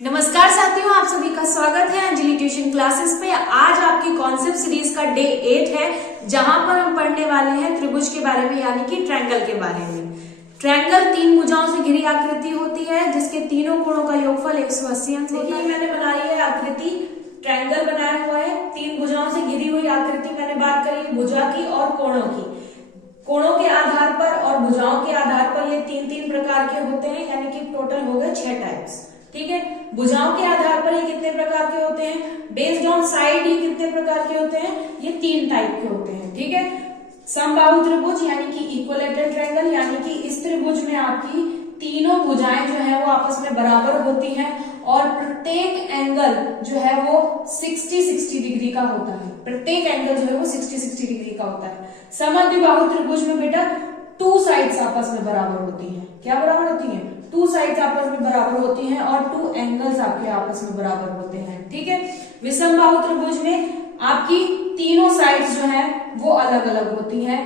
नमस्कार साथियों, आप सभी का स्वागत है अंजलि ट्यूशन क्लासेस पे। आज आपकी कॉन्सेप्ट सीरीज का डे 8 है, जहां पर हम पढ़ने वाले हैं त्रिभुज के बारे में, यानी कि ट्रायंगल के बारे में। ट्रायंगल तीन भुजाओं से घिरी आकृति होती है, जिसके तीनों कोणों का योगफल 180 अंश होता है। मैंने बनाई है आकृति, ट्रायंगल बनाया हुआ है, तीन भुजाओं से घिरी हुई आकृति। मैंने बात करी भुजा की और कोणों की। कोणों के आधार पर और भुजाओं के आधार पर ये तीन तीन प्रकार के होते हैं, यानी कि टोटल हो गए 6 टाइप्स। ठीक है, भुजाओं के आधार पर ये कितने प्रकार के होते हैं, बेस्ड ऑन साइड ये कितने प्रकार के होते हैं, ये 3 टाइप के होते हैं। ठीक है, समबाहु त्रिभुज यानी कि इक्विलैटरल ट्रायंगल, यानी कि इस त्रिभुज में आपकी तीनों भुजाएं जो है वो आपस में बराबर होती हैं और प्रत्येक एंगल जो है वो 60-60 डिग्री का होता है। प्रत्येक एंगल जो है वो 60-60 डिग्री का होता है। समद्विबाहु त्रिभुज में बेटा 2 साइड्स आपस में बराबर होती हैं। क्या बराबर होती हैं? 2 साइड्स आपस में बराबर होती हैं और 2 एंगल्स आपके आपस में बराबर होते हैं। ठीक है, विषमबाहु त्रिभुज में आपकी तीनों साइड्स जो है वो अलग अलग होती हैं,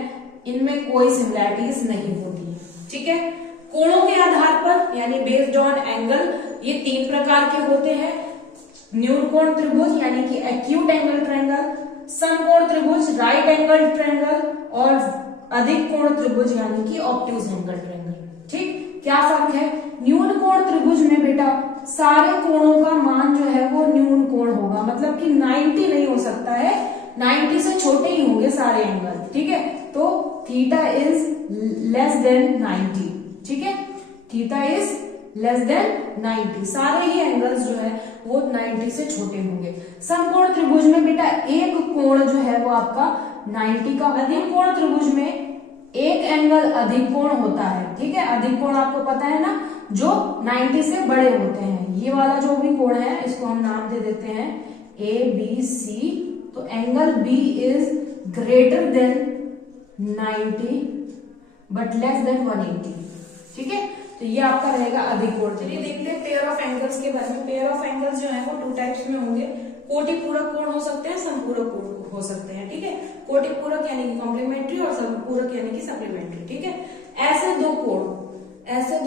इनमें कोई सिमिलैरिटीज नहीं होती है। ठीक है, कोणों के आधार पर यानी बेस्ड ऑन एंगल ये 3 प्रकार के होते हैं। न्यून कोण त्रिभुज यानी कि एक्यूट एंगल ट्रायंगल, समकोण त्रिभुज राइट एंगल ट्रायंगल और अधिक कोण त्रिभुज यानी कि ऑब्ट्यूज एंगल ट्रायंगल। ठीक, क्या फर्क है? न्यून कोण त्रिभुज में बेटा सारे कोणों का मान जो है वो न्यून कोण होगा, मतलब कि 90 नहीं हो सकता है, 90 से छोटे ही होंगे सारे एंगल। ठीक है, तो थीटा इज लेस देन 90। ठीक है, थीटा इज लेस देन 90, सारे ही एंगल्स जो है वो 90 से छोटे होंगे। समकोण त्रिभुज में बेटा एक कोण जो है वो आपका 90 का। अधिक कोण त्रिभुज में एक एंगल अधिक कोण होता है। ठीक है, अधिक कोण आपको पता है ना, जो 90 से बड़े होते हैं। ये वाला जो भी कोण है इसको हम नाम दे देते हैं ABC। तो angle B is greater than 90 but less than 180। ठीक है, तो ये आपका रहेगा अधिक कोण। चलिए देखते हैं पेयर ऑफ एंगल्स के बारे में। पेयर ऑफ एंगल्स जो है वो 2 टाइप्स में होंगे। कोटि पूरक कोण हो सकते हैं, समपूरक कोण हो सकते हैं। ठीक है, कोटि पूरक यानी कि कॉम्प्लीमेंट्री और समपूरक यानी कि सप्लीमेंट्री। ठीक है, ऐसे दो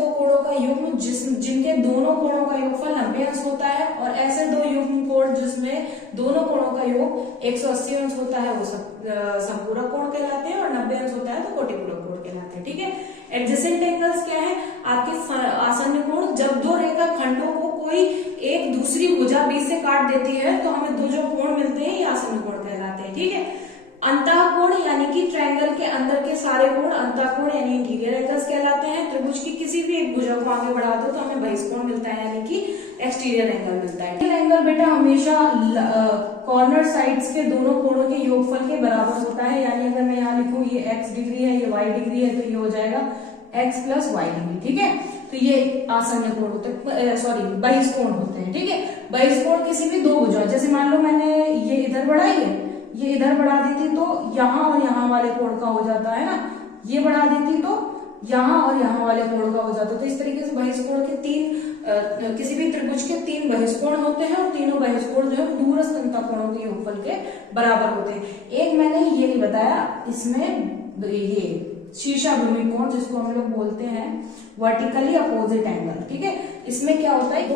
कोणों का युग्म जिनके दोनों कोणों का योगफल 90 अंश होता है, और ऐसे दो युग्म कोण जिसमें दोनों कोणों का योग 180 अंश होता है, वो समपूरक कोण कहलाते हैं, और 90 अंश होता है तो कोटिपूरक कोण कहलाते हैं। ठीक है, एडजेसेंट एंगल्स क्या है? आपके आसन्न कोण। जब दो रेखा खंडों को कोई एक दूसरी भुजा बीच से काट देती है तो हमें दो जो कोण मिलते हैं ये आसन्न कोण कहलाते हैं। ठीक है, अंतःकोण यानी कि ट्रायंगल के अंदर के सारे कोण अंतःकोण यानी इंटीरियर एंगल्स कहलाते हैं। त्रिभुज की किसी भी एक भुजा को आगे बढ़ा दो तो हमें बहिष्कोण मिलता है, यानी कि एक्सटीरियर एंगल मिलता है। एंगल बेटा हमेशा कॉर्नर साइड्स के दोनों कोणों के योगफल के बराबर होता है, यानी अगर मैं यहाँ लिखूं ये x डिग्री है, ये y डिग्री है, तो ये हो जाएगा x + y डिग्री। ठीक है, तो ये आसन्न कोण होते हैं, सॉरी बहिष्कोण होते हैं। ठीक है, बहिष्कोण किसी भी दो भुजाओं, जैसे मान लो मैंने ये इधर बढ़ाई है, ये इधर बढ़ा दी थी तो यहाँ और यहाँ वाले कोण का हो जाता है ना, ये बढ़ा दी थी तो यहाँ और यहाँ वाले कोण का हो जाता है। तो इस तरीके से बहिष्कोण के किसी भी त्रिभुज के 3 बहिष्कोण होते हैं, और तीनों बहिष्कोण जो है दूरस्थ अंतःकोणों के योगफल के बराबर होते हैं। एक मैंने ये नहीं बताया, इसमें ये शीर्षाभिमुखी कोण जिसको हम लोग बोलते हैं वर्टिकली अपोजिट एंगल। ठीक है, इसमें क्या होता है, दो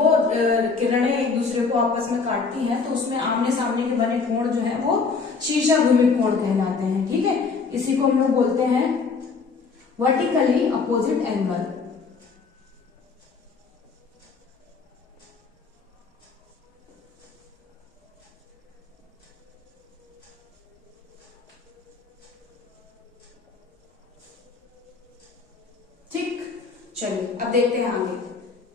किरणें एक दूसरे को आपस में काटती हैं तो उसमें आमने सामने के बने कोण जो है वो शीर्षाभिमुखी कोण कहलाते हैं। ठीक है, इसी को हम लोग बोलते हैं वर्टिकली अपोजिट एंगल। चलिए अब देखते हैं आगे।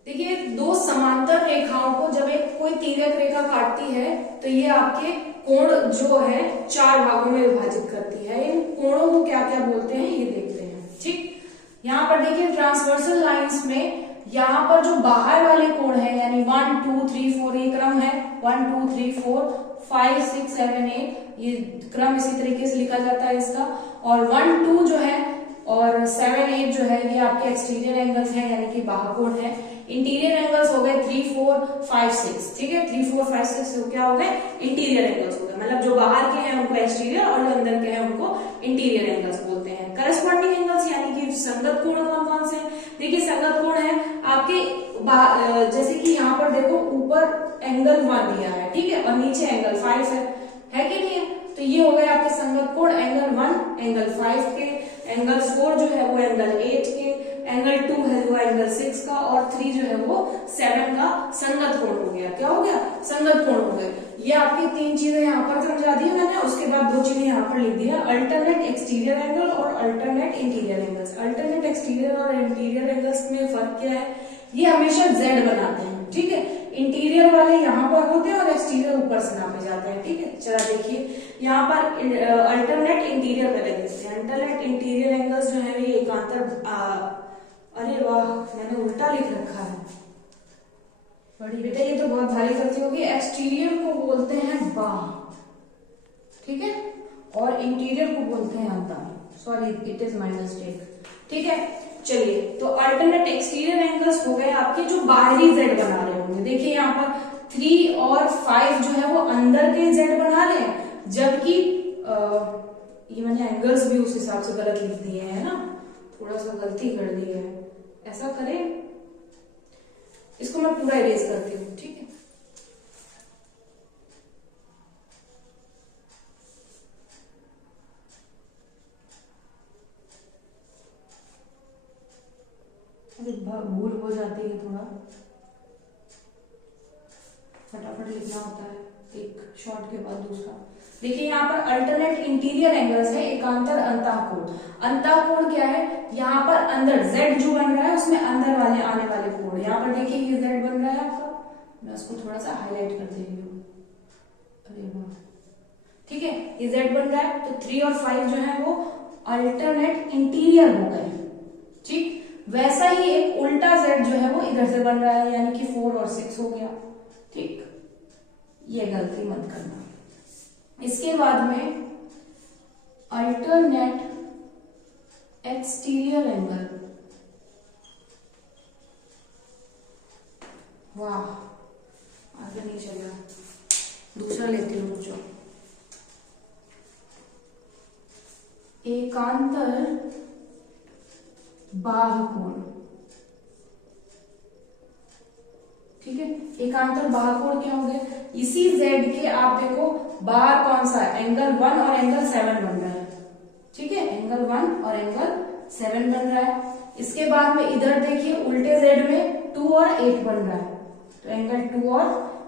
देखिए, दो समांतर रेखाओं को जब एक कोई तिर्यक रेखा काटती है तो ये आपके कोण जो है 4 भागों में विभाजित करती है। इन कोणों को क्या क्या बोलते हैं ये देखते हैं। ठीक, यहाँ पर देखिए ट्रांसवर्सल लाइंस में यहाँ पर जो बाहर वाले कोण है, यानी 1 2 3 4 ये क्रम है, 1 2 3 4 5 6 7 8 ये क्रम इसी तरीके से लिखा जाता है इसका। और 1 2 जो है और 7 8 जो है ये आपके एक्सटीरियर एंगल्स हैं, यानी कि बाह्य कोण है। इंटीरियर एंगल्स हो गए 3 4 5 6। ठीक है, 3 4 5 6 क्या हो गए? इंटीरियर एंगल्स हो गए, मतलब जो बाहर के हैं उनको एक्सटीरियर और जो अंदर के हैं उनको इंटीरियर एंगल्स बोलते हैं। करस्पॉन्डिंग एंगल्स यानी कि संगत कोण कौन कौन से हैं? देखिए संगत कोण है आपके जैसे कि यहाँ पर देखो ऊपर एंगल 1 दिया है, ठीक है, और नीचे एंगल 5 है कि नहीं है? तो ये हो गए आपके संगत कोण एंगल 1 एंगल 5 के, एंगल 4 जो है वो एंगल 8 के, एंगल 2 है वो एंगल 6 का, और 3 जो है वो 7 का संगत कोण हो गया। क्या हो गया? संगत कोण हो गए। ये आपकी 3 चीजें यहाँ पर समझा दी मैंने। उसके बाद 2 चीजें यहाँ पर लिख दी है, अल्टरनेट एक्सटीरियर एंगल और alternate interior angles. Alternate exterior और इंटीरियर एंगल्स में फर्क क्या है? ये हमेशा जेड बनाते हैं, ठीक है, इंटीरियर वाले यहाँ पर होते हैं और एक्सटीरियर ऊपर से नापे जाते हैं, ठीक है। चला देखिए यहाँ पर अल्टरनेट इंटीरियर पहले देखते हैं। अल्टरनेट इंटीरियर एंगल्स जो है ये एकांतर अरे वाह मैंने उल्टा लिख रखा है, बड़ी बेटा ये तो बहुत भारी गलती होगी। एक्सटीरियर को बोलते हैं बाह, ठीक है, और इंटीरियर को बोलते हैं अंतर। Sorry it is my mistake, ठीक है। चलिए तो अल्टरनेट एक्सटीरियर एंगल्स हो गए आपके जो बाहरी जेड बना रहे होंगे। देखिए यहाँ पर 3 और 5 जो है वो अंदर के जेड बना रहे हैं, जबकि ये मैंने एंगल्स भी उस हिसाब से गलत लिख दिए हैं ना, थोड़ा सा गलती कर दी है। ऐसा करें, इसको मैं पूरा इरेज करती हूँ, ठीक है। भूल हो जाती है, थोड़ा फटाफट लिखना होता है एक शॉट के बाद दूसरा। देखिए यहाँ पर अल्टरनेट इंटीरियर एंगल्स है एकांतर अंतःकोण। अंतःकोण क्या है? यहाँ पर अंदर जेड जो बन रहा है उसमें अंदर वाले आने वाले कोण। यहाँ पर देखिए ये जेड बन रहा है आपका, मैं उसको थोड़ा सा हाईलाइट कर दे रही हूँ, अरे वाह, ठीक है, ये जेड बन रहा है। तो 3 और 5 जो है वो अल्टरनेट इंटीरियर हो गए, ठीक। वैसा ही एक उल्टा जेड जो है वो इधर से बन रहा है, यानी कि 4 और 6 हो गया, ठीक। ये गलती मत करना। इसके बाद में अल्टरनेट एक्सटीरियर एंगल, वाह आगे नहीं चला, दूसरा लेती हूँ जो एकांतर बाह्य कोण, ठीक है। एकांतर बाह्य कोण क्या होंगे? इसी जेड के आप देखो बाहर कौन सा एंगल 1 और एंगल 7 बन रहा है, ठीक है, एंगल 1 और एंगल 7 बन रहा है। इसके बाद में इधर देखिए उल्टे जेड में 2 और 8 बन रहा है, तो एंगल 2 और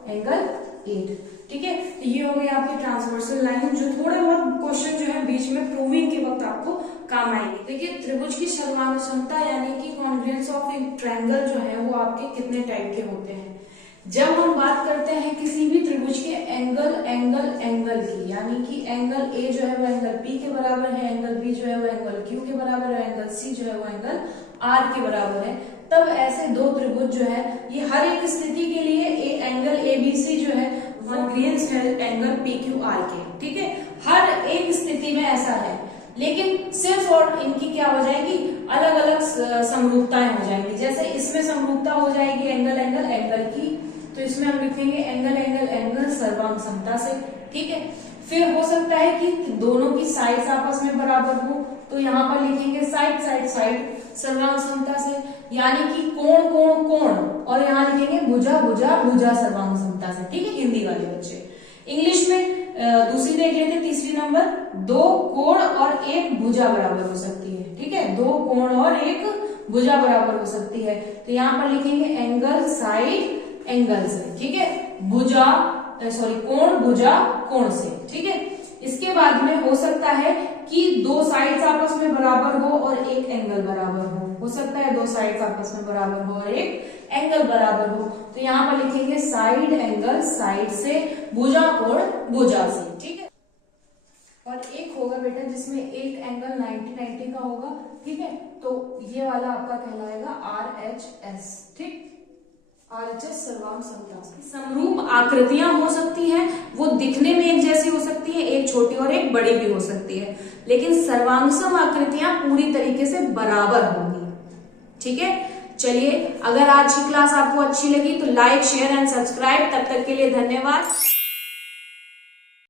एंगल 8, ठीक है। ये हो गई आपकी ट्रांसवर्सल लाइन, जो थोड़े बहुत क्वेश्चन जो है बीच में प्रूविंग के वक्त आपको काम आएगी। देखिए त्रिभुज की सर्वांग क्षमता यानी कि कॉन्ग्रुएंस ऑफ ए ट्रायंगल जो है वो आपके कितने टाइप के होते हैं? जब हम बात करते हैं किसी भी त्रिभुज के एंगल की, यानी कि एंगल ए जो है वो एंगल पी के बराबर है, एंगल बी जो है वो एंगल क्यू के बराबर है, एंगल सी जो है वो एंगल आर के बराबर है, तब ऐसे दो त्रिभुज जो है ये हर एक स्थिति के लिए एंगल ए बी सी जो है कॉन्ग्रुएंस है एंगल पी क्यू आर के, ठीक है। हर एक स्थिति में ऐसा है, लेकिन सिर्फ और इनकी क्या हो जाएगी, अलग अलग समरूपताएं हो जाएंगी। जैसे इसमें समरूपता हो जाएगी एंगल की, तो इसमें हम लिखेंगे एंगल सर्वांग समता से, ठीक है। फिर हो सकता है कि दोनों की साइड्स आपस में बराबर हो, तो यहाँ पर लिखेंगे साइड सर्वांग समता से, यानी कि कोण, और यहाँ लिखेंगे भुजा सर्वांग समता से, ठीक है, हिंदी वाले बच्चे। इंग्लिश में दूसरी देख लेते, तीसरी नंबर, 2 कोण और 1 भुजा बराबर हो सकती है, ठीक है, 2 कोण और 1 भुजा बराबर हो सकती है, तो यहाँ पर लिखेंगे एंगल साइड एंगल से, ठीक है, कोण भुजा कोण से, ठीक है। इसके बाद में हो सकता है कि 2 साइड्स आपस में बराबर हो और 1 एंगल बराबर हो सकता है 2 साइड्स आपस में बराबर हो और 1 एंगल बराबर हो, तो यहाँ पर लिखेंगे साइड एंगल साइड से, भुजा कोण भुजा से, ठीक है। और एक होगा बेटा जिसमें एक एंगल 90 का होगा, ठीक है, तो ये वाला आपका कहलाएगा RHS, ठीक, RHS सर्वांग समता। समरूप आकृतियां हो सकती हैं, वो दिखने में एक जैसी हो सकती है, एक छोटी और एक बड़ी भी हो सकती है, लेकिन सर्वांगसम आकृतियां पूरी तरीके से बराबर होंगी, ठीक है। चलिए, अगर आज की क्लास आपको अच्छी लगी तो लाइक शेयर एंड सब्सक्राइब। तब तक के लिए धन्यवाद।